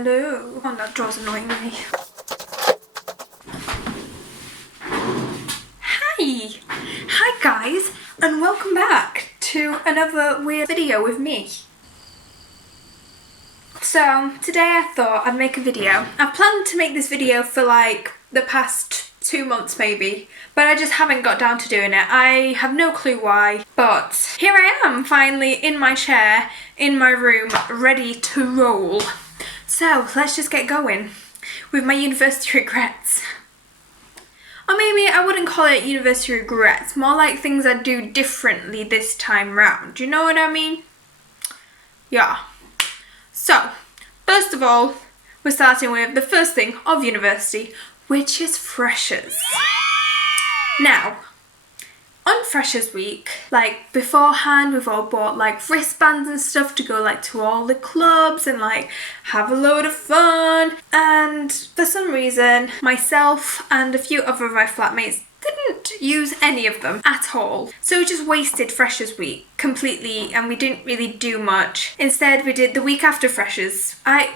Hello. Oh, that door's annoying me. Hi! Hi guys, and welcome back to another weird video with me. So, today I thought I'd make a video. I planned to make this video for like the past 2 months maybe, but I just haven't got down to doing it. I have no clue why, but here I am finally in my chair, in my room, ready to roll. So, let's just get going with my university regrets. Or maybe I wouldn't call it university regrets, more like things I'd do differently this time round. You know what I mean? Yeah. So, first of all, we're starting with the first thing of university, which is freshers. Now, on Freshers Week, like beforehand, we've all bought like wristbands and stuff to go like to all the clubs and like have a load of fun. And for some reason, myself and a few other of my flatmates didn't use any of them at all. So we just wasted Freshers Week completely and we didn't really do much. Instead, we did the week after Freshers. I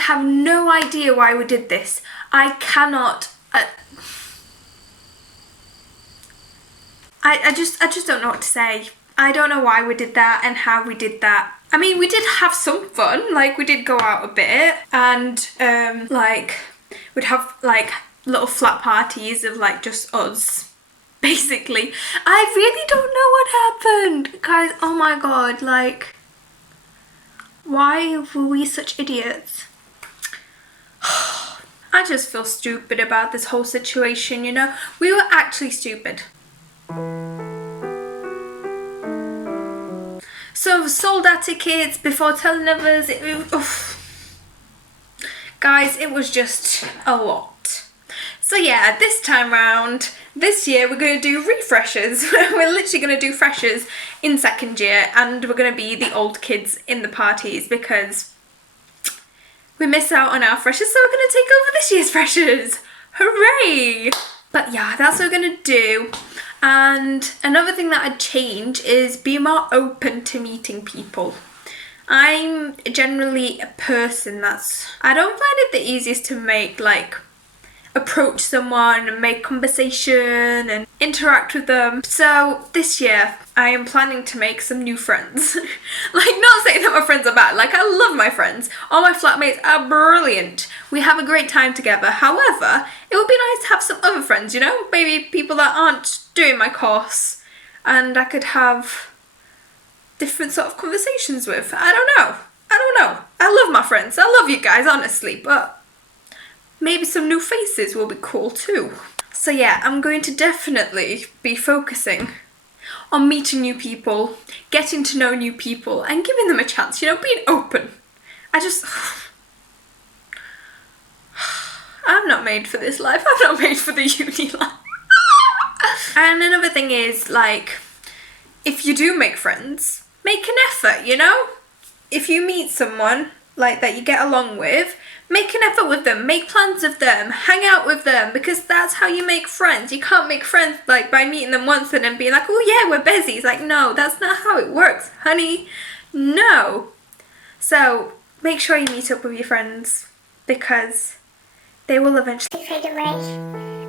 have no idea why we did this. I cannot... I just don't know what to say. I don't know why we did that and how we did that. I mean, we did have some fun, like we did go out a bit and like we'd have like little flat parties of like just us, basically. I really don't know what happened, guys. Oh my god, like why were we such idiots? I just feel stupid about this whole situation, you know? We were actually stupid. So we sold our tickets before telling others. Guys, it was just a lot. So yeah, this time round, this year we're going to do refreshers. We're literally going to do freshers in second year and we're going to be the old kids in the parties because we missed out on our freshers, so we're going to take over this year's freshers. Hooray! But yeah, that's what we're going to do. And another thing that I'd change is be more open to meeting people. I'm generally a person I don't find it the easiest to make, like, approach someone and make conversation and interact with them. So this year I am planning to make some new friends. Like, not saying that my friends are bad, like I love my friends. All my flatmates are brilliant. We have a great time together. However, it would be nice to have some other friends, you know? Maybe people that aren't doing my course and I could have different sort of conversations with. I don't know. I love my friends. I love you guys, honestly, but maybe some new faces will be cool too. So yeah, I'm going to definitely be focusing on meeting new people, getting to know new people and giving them a chance, you know, being open. I'm not made for this life. I'm not made for the uni life. And another thing is, like, if you do make friends, make an effort, you know? If you meet someone like that you get along with, make an effort with them, make plans with them, hang out with them, because that's how you make friends. You can't make friends like by meeting them once and then being like, oh yeah, we're besties. Like, no, that's not how it works, honey. No. So make sure you meet up with your friends because they will eventually fade away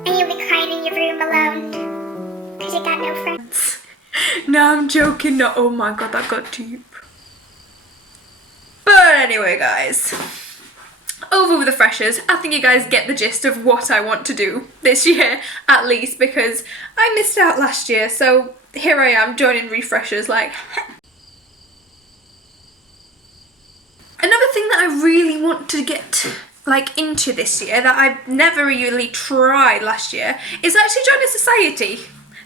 and you'll be crying in your room alone because you got no friends. No, I'm joking. No, oh my god, that got deep. But anyway, guys, over with the freshers. I think you guys get the gist of what I want to do this year, at least, because I missed out last year, so here I am joining refreshers, like. Another thing that I really want to get like into this year that I've never really tried last year is actually join a society.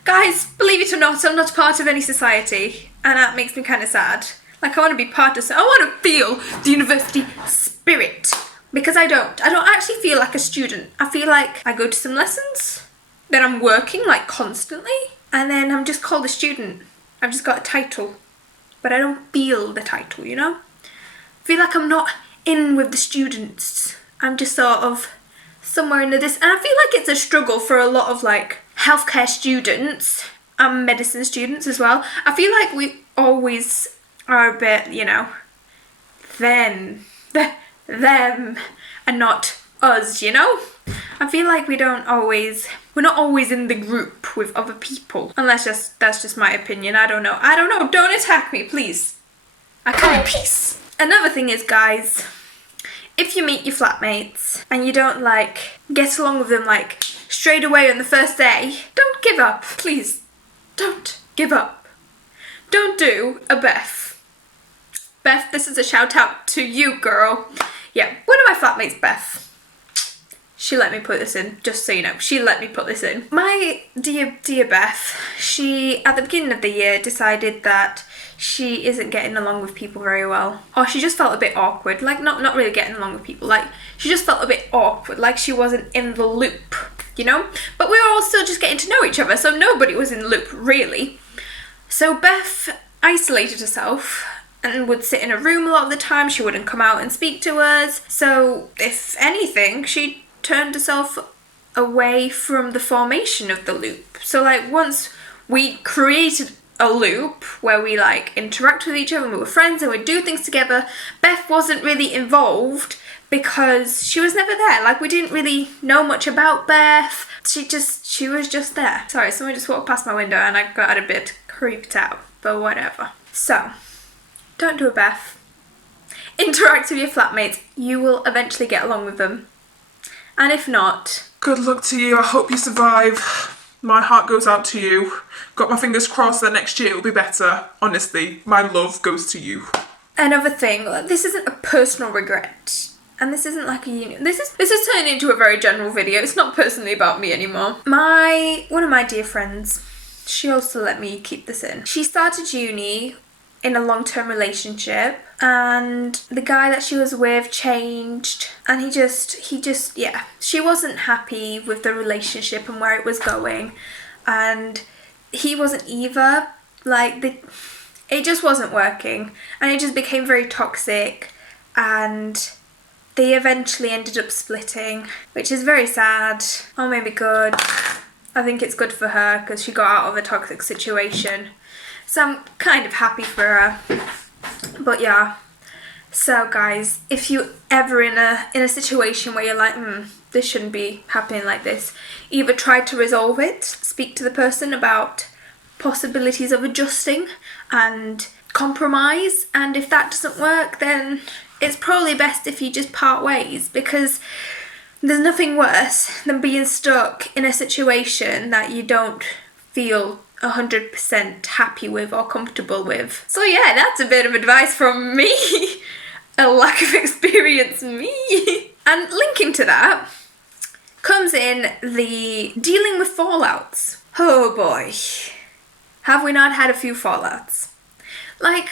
Guys, believe it or not, I'm not part of any society, and that makes me kind of sad. Like, I want to be part of, I want to feel the university spirit, because I don't actually feel like a student. I feel like I go to some lessons, then I'm working like constantly, and then I'm just called a student. I've just got a title, but I don't feel the title, you know? I feel like I'm not in with the students. I'm just sort of somewhere in the distance, and I feel like it's a struggle for a lot of like healthcare students and medicine students as well. I feel like we always are a bit, you know, then them and not us, you know? I feel like we're not always in the group with other people. Unless that's just my opinion. I don't know. Don't attack me, please. I can't. Peace. Another thing is, guys, if you meet your flatmates and you don't get along with them straight away on the first day, don't give up, please. Don't give up. Don't do a Beth. Beth, this is a shout out to you, girl. Yeah, one of my flatmates, Beth. She let me put this in, just so you know. She let me put this in. My dear Beth, she, at the beginning of the year, decided that she isn't getting along with people very well. Or she just felt a bit awkward. Not really getting along with people. She just felt a bit awkward. She wasn't in the loop, you know? But we were all still just getting to know each other, so nobody was in the loop, really. So Beth isolated herself and would sit in a room a lot of the time. She wouldn't come out and speak to us. So, if anything, she turned herself away from the formation of the loop. So once we created a loop where we interact with each other and we were friends and we'd do things together, Beth wasn't really involved because she was never there. We didn't really know much about Beth. She was just there. Sorry, someone just walked past my window and I got a bit creeped out, but whatever. So, don't do a Beth. Interact with your flatmates. You will eventually get along with them. And if not... Good luck to you. I hope you survive. My heart goes out to you. Got my fingers crossed that next year it'll be better. Honestly, my love goes to you. Another thing, this isn't a personal regret. And this isn't a union. This is turning into a very general video. It's not personally about me anymore. One of my dear friends, she also let me keep this in. She started uni in a long-term relationship and the guy that she was with changed and he just she wasn't happy with the relationship and where it was going and he wasn't either. It just wasn't working and it just became very toxic and they eventually ended up splitting, which is very sad, or maybe good. I think it's good for her because she got out of a toxic situation. So I'm kind of happy for her. But yeah. So guys, if you ever in a situation where you're this shouldn't be happening like this, either try to resolve it, speak to the person about possibilities of adjusting and compromise, and if that doesn't work, then it's probably best if you just part ways, because there's nothing worse than being stuck in a situation that you don't feel 100% happy with or comfortable with. So yeah, that's a bit of advice from me. A lack of experience me. And linking to that comes in the dealing with fallouts. Oh boy. Have we not had a few fallouts? Living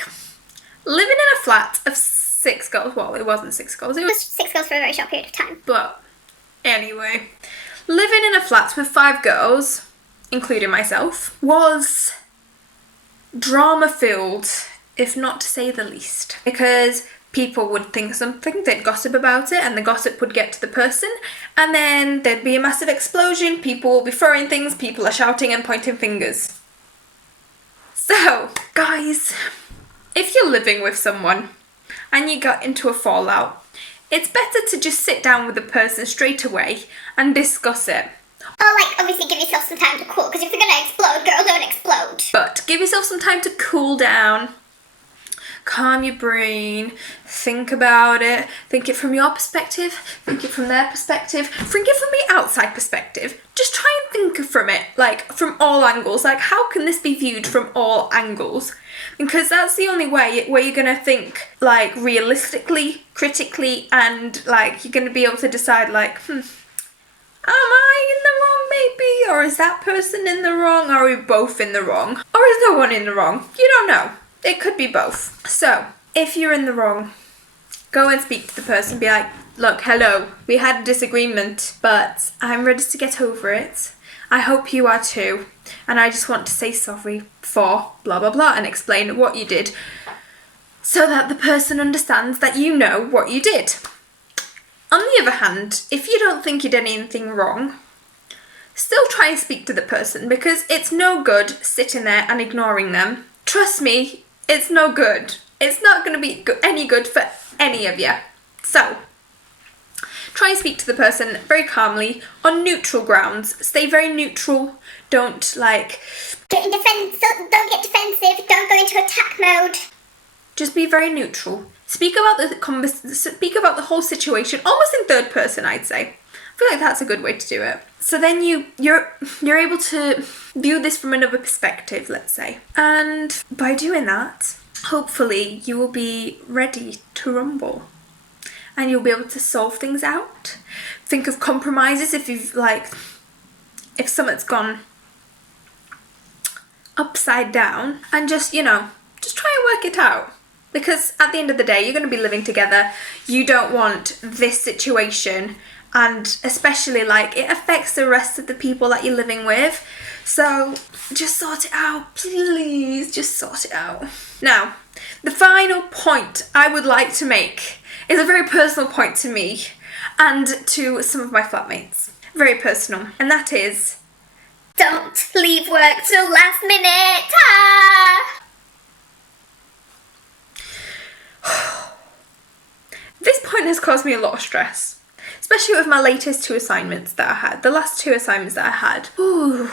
in a flat of 6 girls. Well, it wasn't 6 girls. It was 6 girls for a very short period of time. But anyway, living in a flat with 5 girls, including myself, was drama-filled, if not to say the least. Because people would think something, they'd gossip about it, and the gossip would get to the person, and then there'd be a massive explosion, people will be throwing things, people are shouting and pointing fingers. So, guys, if you're living with someone and you got into a fallout, it's better to just sit down with the person straight away and discuss it. Oh, obviously give yourself some time to cool, because if you're gonna explode, girl, don't explode. But give yourself some time to cool down, calm your brain, think about it, think it from your perspective, think it from their perspective, think it from the outside perspective. Just try and think from it, from all angles. How can this be viewed from all angles? Because that's the only way where you're gonna think, realistically, critically, and, you're gonna be able to decide, am I in the wrong maybe? Or is that person in the wrong? Are we both in the wrong? Or is no one in the wrong? You don't know. It could be both. So, if you're in the wrong, go and speak to the person. Be like, look, hello, we had a disagreement, but I'm ready to get over it. I hope you are too. And I just want to say sorry for blah, blah, blah, and explain what you did so that the person understands that you know what you did. On the other hand, if you don't think you did anything wrong, still try and speak to the person, because it's no good sitting there and ignoring them. Trust me, it's no good. It's not going to be any good for any of you. So, try and speak to the person very calmly on neutral grounds. Stay very neutral. Don't like Don't get defensive. Don't go into attack mode. just be very neutral. Speak about the whole situation, almost in third person, I'd say. I feel like that's a good way to do it. So then you're able to view this from another perspective, let's say. And by doing that, hopefully you will be ready to rumble. And you'll be able to solve things out. Think of compromises if something's gone upside down, and just try and work it out. Because at the end of the day, you're going to be living together. You don't want this situation, and especially it affects the rest of the people that you're living with. So just sort it out, please. Just sort it out. Now, the final point I would like to make is a very personal point to me and to some of my flatmates. Very personal. And that is, Don't leave work till last minute. Ah! this point has caused me a lot of stress. Especially with my latest 2 assignments that I had. The last 2 assignments that I had. Ooh.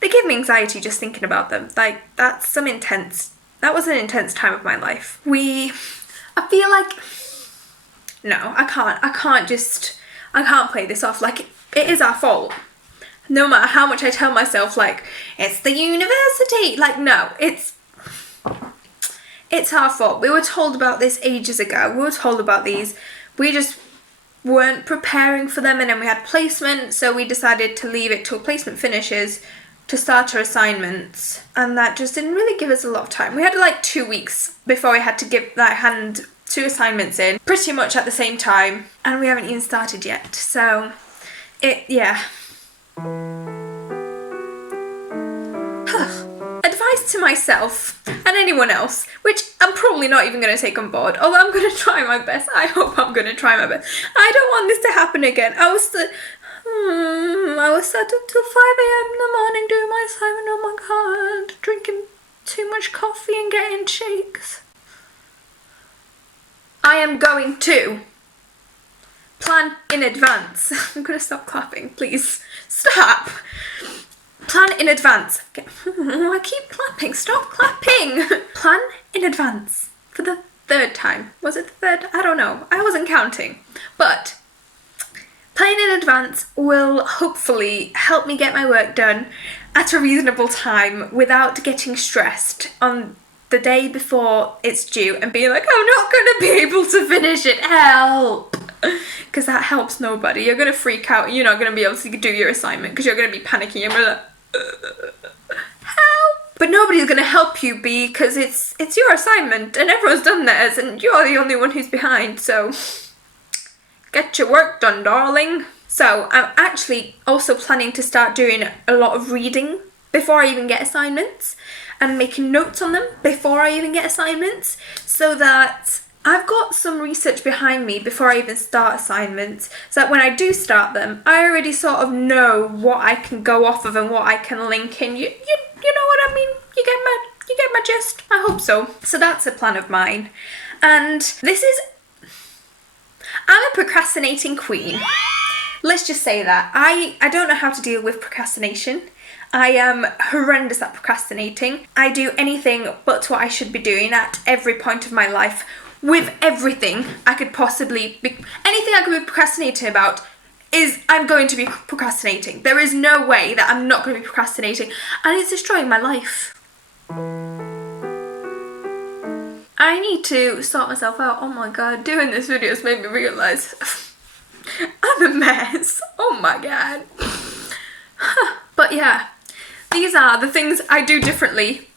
They give me anxiety just thinking about them. That was an intense time of my life. I feel like, no, I can't play this off. It is our fault. No matter how much I tell myself, it's the university. No, it's our fault. We were told about this ages ago. We were told about these. We just weren't preparing for them, and then we had placement, so we decided to leave it till placement finishes to start our assignments, and that just didn't really give us a lot of time. We had 2 weeks before we had to hand 2 assignments in, pretty much at the same time, and we haven't even started yet. So advice to myself and anyone else, which I'm probably not even going to take on board, although I'm going to try my best. I hope I'm going to try my best. I don't want this to happen again. I was sat up till 5 a.m. in the morning doing my assignment. Oh my god, drinking too much coffee and getting shakes. I am going to plan in advance. I'm going to stop clapping, please. Stop. Plan in advance. I keep clapping. Stop clapping. Plan in advance for the 3rd time. Was it the 3rd? I don't know. I wasn't counting. But planning in advance will hopefully help me get my work done at a reasonable time without getting stressed on the day before it's due and being like, I'm not going to be able to finish it. Help. Because that helps nobody. You're going to freak out and you're not going to be able to do your assignment because you're going to be panicking. You're going to be like, help. But nobody's going to help you because it's your assignment and everyone's done theirs and you're the only one who's behind. So get your work done, darling. So I'm actually also planning to start doing a lot of reading before I even get assignments and making notes on them before I even get assignments, so that I've got some research behind me before I even start assignments, so that when I do start them, I already sort of know what I can go off of and what I can link in. You know what I mean? You get my gist? I hope so. So that's a plan of mine. And I'm a procrastinating queen. Let's just say that. I don't know how to deal with procrastination. I am horrendous at procrastinating. I do anything but what I should be doing at every point of my life. With everything I could possibly be, anything I could be procrastinating about is I'm going to be procrastinating. There is no way that I'm not going to be procrastinating, and it's destroying my life. I need to sort myself out. Oh my god, doing this video has made me realise I'm a mess. Oh my god. But yeah, these are the things I do differently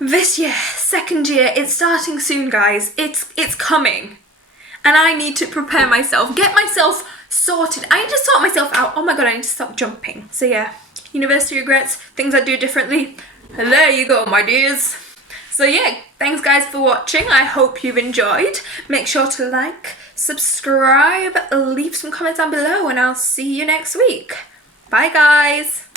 this year, 2nd year. It's starting soon, guys. It's coming. And I need to prepare myself, get myself sorted. I need to sort myself out. Oh my god, I need to stop jumping. So yeah, university regrets, things I do differently. There you go, my dears. So yeah, thanks guys for watching. I hope you've enjoyed. Make sure to like, subscribe, leave some comments down below, and I'll see you next week. Bye guys.